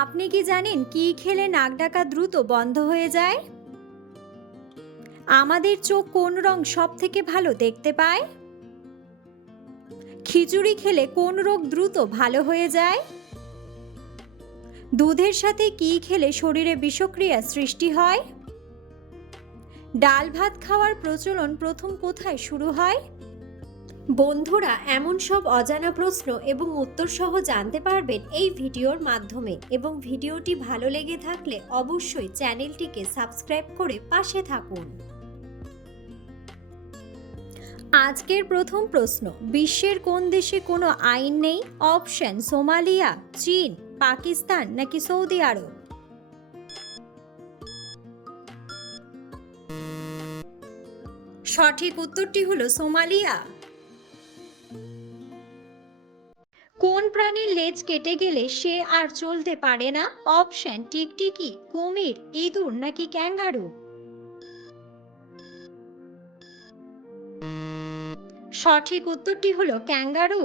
আপনি কি জানেন কি খেলে নাক ডাকা দ্রুত বন্ধ হয়ে যায়? আমাদের চোখ কোন রং সব থেকে ভালো দেখতে পায়? খিচুড়ি খেলে কোন রোগ দ্রুত ভালো হয়ে যায়? দুধের সাথে কি খেলে শরীরে বিষক্রিয়া সৃষ্টি হয়? ডাল ভাত খাওয়ার প্রচলন প্রথম কোথায় শুরু হয়? বন্ধুরা, এমন সব অজানা প্রশ্ন এবং উত্তর সহ জানতে পারবেন এই ভিডিওর মাধ্যমে, এবং ভিডিওটি ভালো লেগে থাকলে অবশ্যই চ্যানেলটিকে সাবস্ক্রাইব করে পাশে থাকুন। আজকের প্রথম প্রশ্ন, বিশ্বের কোন দেশে কোনো আইন নেই? অপশন: সোমালিয়া, চীন, পাকিস্তান নাকি সৌদি আরব? সঠিক উত্তরটি হলো সোমালিয়া। কোন প্রাণীর লেজ কেটে গেলে সে আর চলতে পারে না? অপশন: টিকটিকি, কুমির, ইঁদুর নাকি ক্যাঙ্গারু? সঠিক উত্তরটি হলো ক্যাঙ্গারু।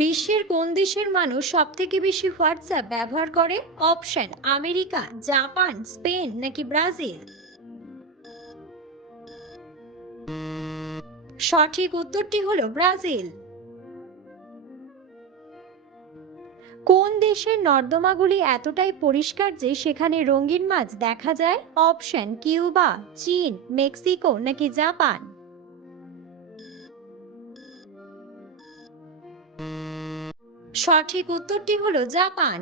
বিশ্বের কোন দেশের মানুষ সবথেকে বেশি হোয়াটসঅ্যাপ ব্যবহার করে? অপশন: আমেরিকা, জাপান, স্পেন নাকি ব্রাজিল? সঠিক উত্তরটি হলো ব্রাজিল। কোন দেশের নর্দমাগুলি এতটাই পরিষ্কার যে সেখানে রঙিন মাছ দেখা যায়? অপশন: কিউবা, চীন, মেক্সিকো নাকি জাপান? সঠিক উত্তরটি হলো জাপান।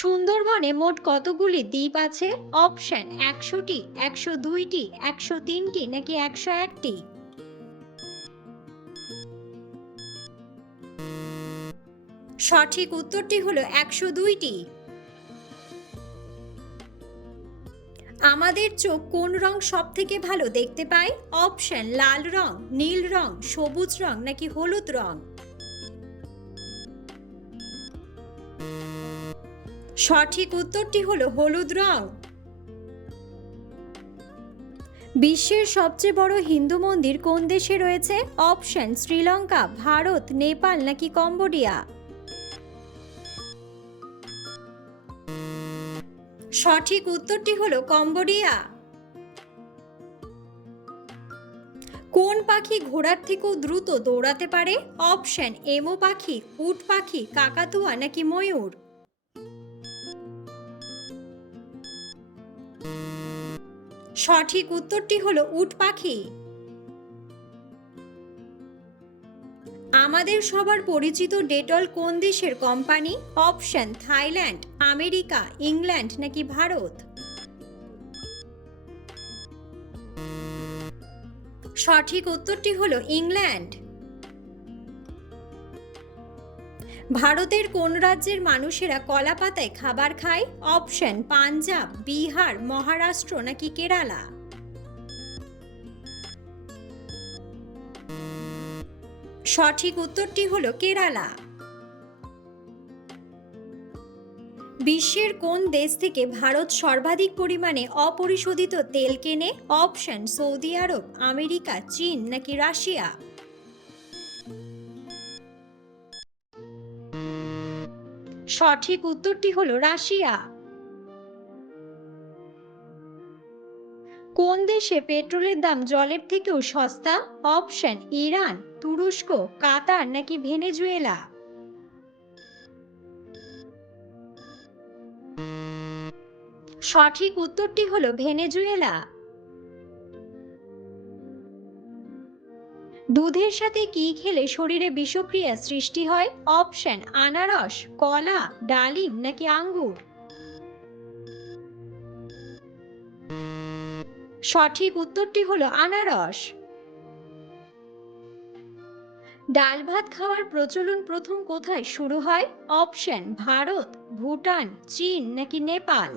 সুন্দরবনে মোট কতগুলি দ্বীপ আছে? অপশন: 100টি, 102টি, 103টি নাকি 101টি? সঠিক উত্তরটি হলো 102টি। আমাদের চোখ কোন রং সব থেকে ভালো দেখতে পায়? অপশন: লাল রং, নীল রং, সবুজ রং নাকি হলুদ রং? সঠিক উত্তরটি হলো হলুদ রং। বিশ্বের সবচেয়ে বড় হিন্দু মন্দির কোন দেশে রয়েছে? অপশন: শ্রীলঙ্কা, ভারত, নেপাল নাকি কম্বোডিয়া? সঠিক উত্তরটি হলো কম্বোডিয়া। কোন পাখি ঘোড়ার থেকেও দ্রুত দৌড়াতে পারে? অপশন: এমো পাখি, উট পাখি, কাকাতুয়া নাকি ময়ূর? সঠিক উত্তরটি হলো উট পাখি। আমাদের সবার পরিচিত ডেটল কোন দেশের company? Option: Thailand, America, England নাকি ভারত? সঠিক উত্তরটি হলো ইংল্যান্ড। ভারতের কোন রাজ্যের মানুষেরা কলা পাতায় খাবার খায়? অপশন: পাঞ্জাব, বিহার, মহারাষ্ট্র নাকি কেরালা? সঠিক উত্তরটি হলো কেরালা। বিশ্বের কোন দেশ থেকে ভারত সর্বাধিক পরিমাণে অপরিশোধিত তেল কেনে? অপশন: সৌদি আরব, আমেরিকা, চীন নাকি রাশিয়া? সঠিক উত্তরটি হলো রাশিয়া। কোন দেশে পেট্রোলের দাম জলের থেকেও সস্তা? অপশন: ইরান, তুরস্ক, কাতার নাকি ভেনেজুয়েলা? সঠিক উত্তরটি হলো ভেনেজুয়েলা। দুধের সাথে কি খেলে শরীরে বিষক্রিয়া সৃষ্টি হয়? অপশন: আনারস, কলা, ডালিম নাকি আঙ্গুর? সঠিক উত্তরটি হলো আনারস। ডাল ভাত খাওয়ার প্রচলন প্রথম কোথায় শুরু হয়? অপশন: ভারত, ভুটান, চীন নাকি নেপাল?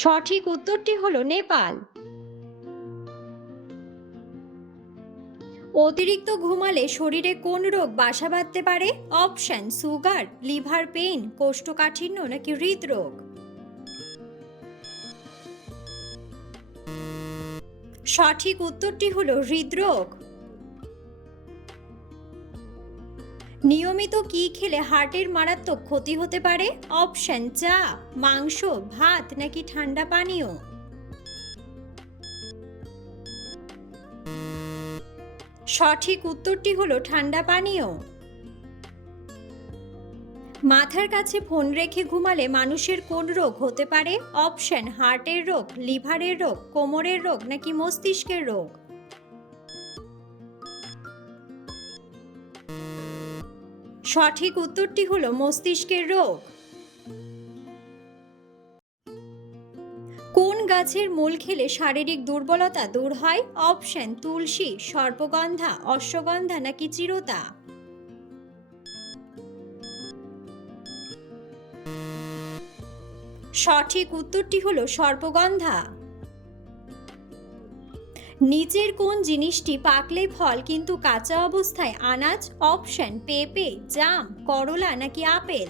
সঠিক উত্তরটি হলো নেপাল। অতিরিক্ত ঘুমালে শরীরে কোন রোগ বাসা বাঁধতে পারে? অপশন: সুগার, লিভার পেইন, কোষ্ঠকাঠিন্য নাকি হৃদরোগ? সঠিক উত্তরটি হলো হৃদরোগ। নিয়মিত কি খেলে হার্টের মারাত্মক ক্ষতি হতে পারে? অপশন: চা, মাংস, ভাত নাকি ঠান্ডা পানীয়। সঠিক উত্তরটি হলো ঠান্ডা পানীয়। মাথার কাছে ফোন রেখে ঘুমালে মানুষের কোন রোগ হতে পারে? অপশন: হার্টের রোগ, লিভারের রোগ, কোমরের রোগ নাকি মস্তিষ্কের রোগ। সঠিক উত্তরটি হলো মস্তিষ্কের রোগ। কোন গাছের মূল খেলে শারীরিক দুর্বলতা দূর হয়? অপশন: তুলসী, সর্পগন্ধা, অশ্বগন্ধা নাকি চিরতা। সঠিক উত্তরটি হলো সর্পগন্ধা। নিচের কোন জিনিসটি পাকলে ফল কিন্তু কাঁচা অবস্থায় আনাজ? অপশন: পেঁপে, জাম, করলা নাকি আপেল।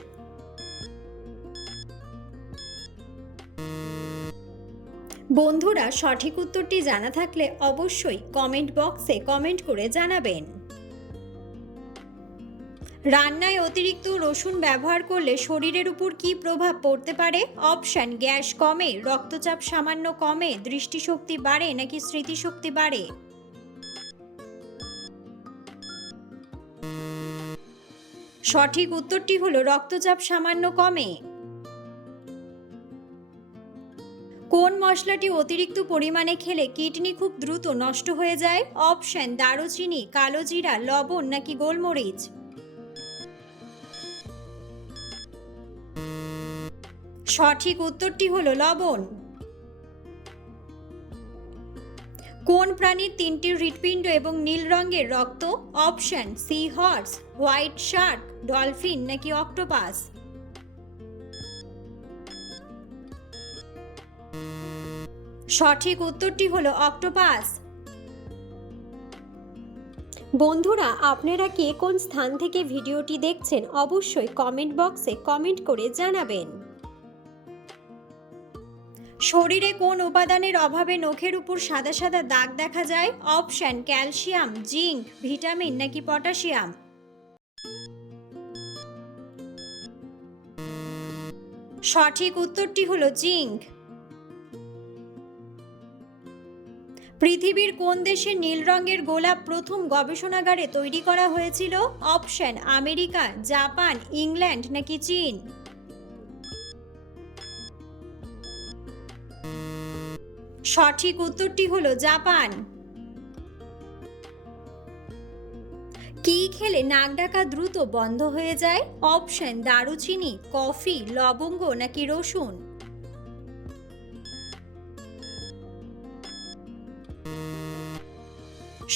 বন্ধুরা, সঠিক উত্তরটি জানা থাকলে অবশ্যই কমেন্ট বক্সে কমেন্ট করে জানাবেন। রান্নায় অতিরিক্ত রসুন ব্যবহার করলে শরীরের উপর কী প্রভাব পড়তে পারে? অপশন: গ্যাস কমে, রক্তচাপ সামান্য কমে, দৃষ্টিশক্তি বাড়ে নাকি স্মৃতিশক্তি বাড়ে। সঠিক উত্তরটি হলো রক্তচাপ সামান্য কমে। কোন মশলাটি অতিরিক্ত পরিমাণে খেলে কিডনি খুব দ্রুত নষ্ট হয়ে যায়? অপশন: দারুচিনি, কালো জিরা, লবণ নাকি গোলমরিচ। সঠিক উত্তরটি হলো লবণ। কোন প্রাণীর তিনটি হৃৎপিণ্ড এবং নীল রঙের রক্ত? Option: sea horse, white shark, dolphin নাকি অক্টোপাস। সঠিক উত্তরটি হলো অক্টোপাস। বন্ধুরা, আপনারা কে কোন স্থান থেকে ভিডিওটি দেখছেন অবশ্যই কমেন্ট বক্সে কমেন্ট করে জানাবেন। শরীরে কোন উপাদানের অভাবে নখের উপর সাদা সাদা দাগ দেখা যায়? অপশন: ক্যালসিয়াম, জিঙ্ক, ভিটামিন নাকি পটাশিয়াম। সঠিক উত্তরটি হলো জিঙ্ক। পৃথিবীর কোন দেশে নীল রঙের গোলাপ প্রথম গবেষণাগারে তৈরি করা হয়েছিল? অপশন: আমেরিকা, জাপান, ইংল্যান্ড নাকি চীন। সঠিক উত্তরটি হলো জাপান। কি খেলে নাক ডাকা দ্রুত বন্ধ হয়ে যায়? অপশন: দারুচিনি, কফি, লবঙ্গ নাকি রসুন।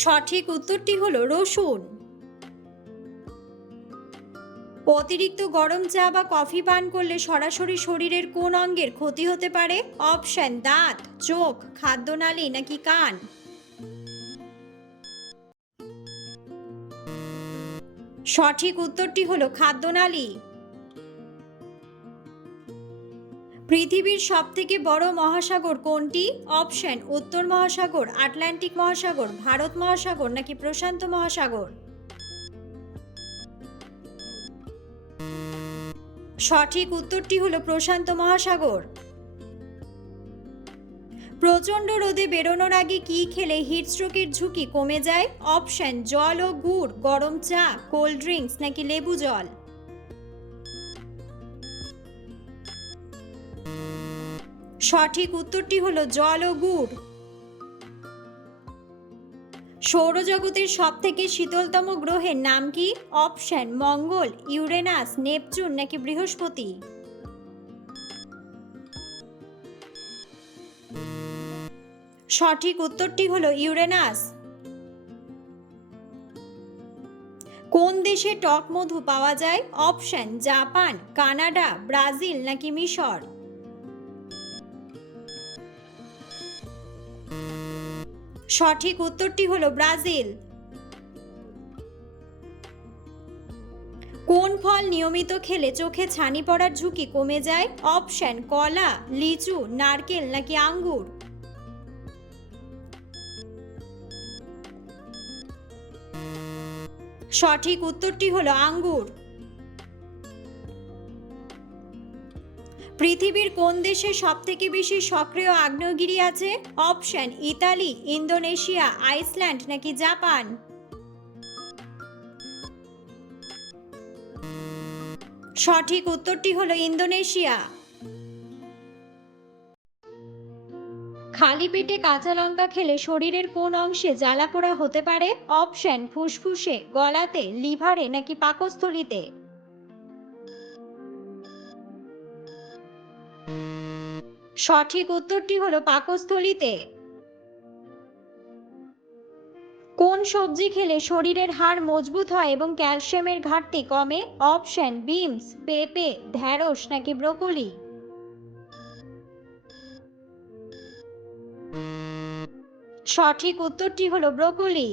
সঠিক উত্তরটি হলো রসুন। অতিরিক্ত গরম চা বা কফি পান করলে সরাসরি শরীরের কোন অঙ্গের ক্ষতি হতে পারে? অপশন: দাঁত, চোখ, খাদ্যনালী নাকি কান। সঠিক উত্তরটি হলো খাদ্যনালী। পৃথিবীর সবথেকে বড় মহাসাগর কোনটি? অপশন: উত্তর মহাসাগর, আটলান্টিক মহাসাগর, ভারত মহাসাগর নাকি প্রশান্ত মহাসাগর। সঠিক উত্তরটি হলো প্রশান্ত মহাসাগর। প্রচণ্ড রোদে বেরোনোর আগে কি খেলে হিটস্ট্রোকের ঝুঁকি কমে যায়? অপশন: জল ও গুড়, গরম চা, কোল্ড ড্রিঙ্কস নাকি লেবু জল। সঠিক উত্তরটি হলো জল ও গুড়। সৌরজগতের সবথেকে শীতলতম গ্রহের নাম কি? অপশন: মঙ্গল, ইউরেনাস, নেপচুন নাকি বৃহস্পতি। সঠিক উত্তরটি হলো ইউরেনাস। কোন দেশে টক মধু পাওয়া যায়? অপশন: জাপান, কানাডা, ব্রাজিল নাকি মিশর। সঠিক উত্তরটি হলো ব্রাজিল। কোন ফল নিয়মিত খেলে চোখে ছানি পড়ার ঝুঁকি কমে যায়? অপশন: কলা, লিচু, নারকেল নাকি আঙ্গুর। সঠিক উত্তরটি হলো আঙ্গুর। পৃথিবীর কোন দেশে সবথেকে বেশি সক্রিয় আগ্নেয়গিরি আছে? অপশন ইতালি, ইন্দোনেশিয়া, আইসল্যান্ড নাকি জাপান? সঠিক উত্তরটি হলো ইন্দোনেশিয়া। খালি পেটে কাঁচা লঙ্কা খেলে শরীরের কোন অংশে জ্বালাপোড়া হতে পারে? অপশন ফুসফুসে, গলাতে, লিভারে নাকি পাকস্থলীতে? সঠিক উত্তরটি হলো পাকস্থলীতে। কোন সবজি খেলে শরীরের হাড় মজবুত হয় এবং ক্যালসিয়ামের ঘাটতি কমে? অপশন বিনস, পেঁপে, ঢ্যাঁড়স নাকি ব্রোকলি? সঠিক উত্তরটি হলো ব্রোকলি।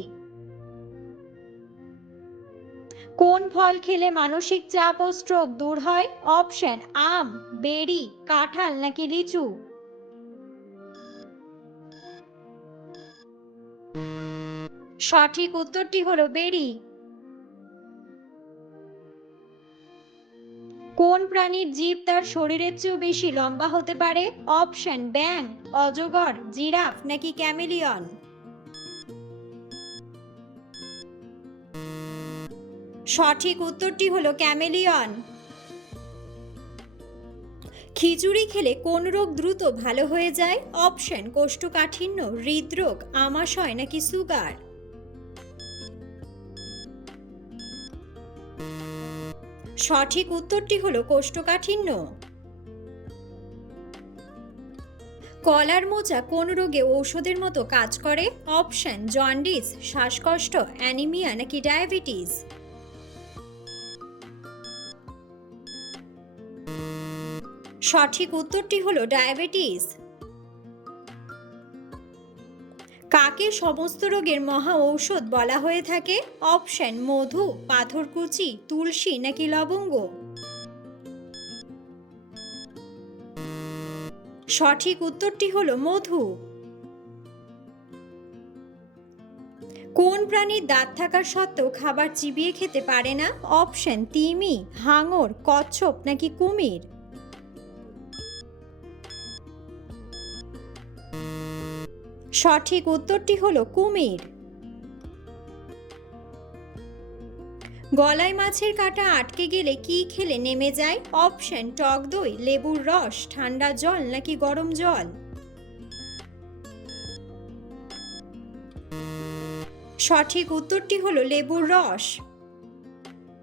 কোন ফল খেলে মানসিক চাপ ও স্ট্রোক দূর হয়? অপশন আম, বেরি, কাঁঠাল নাকি লিচু? সঠিক উত্তরটি হলো বেরি। কোন প্রাণীর জীব তার শরীরের চেয়েও বেশি লম্বা হতে পারে? অপশন ব্যাঙ, অজগর, জিরাফ নাকি ক্যামেলিয়ন? সঠিক উত্তরটি হলো ক্যামেলিয়ন। খিচুড়ি খেলে কোন রোগ দ্রুত ভালো হয়ে যায়? অপশন কোষ্ঠকাঠিন্য, হৃদরোগ, আমাশয় নাকি সুগার? সঠিক উত্তরটি হলো কোষ্ঠকাঠিন্য। কলার মোচা কোন রোগে ঔষধের মতো কাজ করে? অপশন জন্ডিস, শ্বাসকষ্ট, অ্যানিমিয়া নাকি ডায়াবেটিস? সঠিক উত্তরটি হলো ডায়াবেটিস। কাকে সমস্ত রোগের মহা ঔষধ বলা হয়ে থাকে? অপশন মধু, পাথরকুচি, তুলসী নাকি লবঙ্গ? সঠিক উত্তরটি হলো মধু। কোন প্রাণীর দাঁত থাকা সত্ত্বেও খাবার চিবিয়ে খেতে পারে না? অপশন তিমি, হাঙর, কচ্ছপ নাকি কুমির? সঠিক উত্তরটি হলো কুমির। গলায় মাছের কাঁটা আটকে গেলে কি খেলে নেমে যায়? অপশন টক দই, লেবুর রস, ঠান্ডা জল নাকি গরম জল? সঠিক উত্তরটি হলো লেবুর রস।